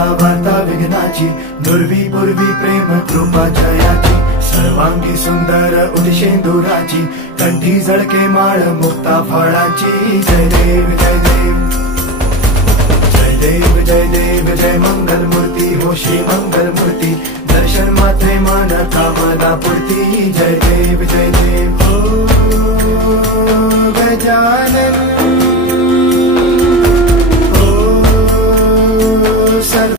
आता वार्ता विघ्नाची, नुरवी पूर्वी प्रेम कृपा जयाची, सर्वांगी सुंदर उदिशेंदुराची, कंठी झळके माळ मुक्ता फळाची. जय देव जय देव जय देव जय देव जय मंगल मूर्ती हो श्री मंगल मूर्ती, दर्शन मात्रे मन कामना पूर्ती. जय देव हो गजानन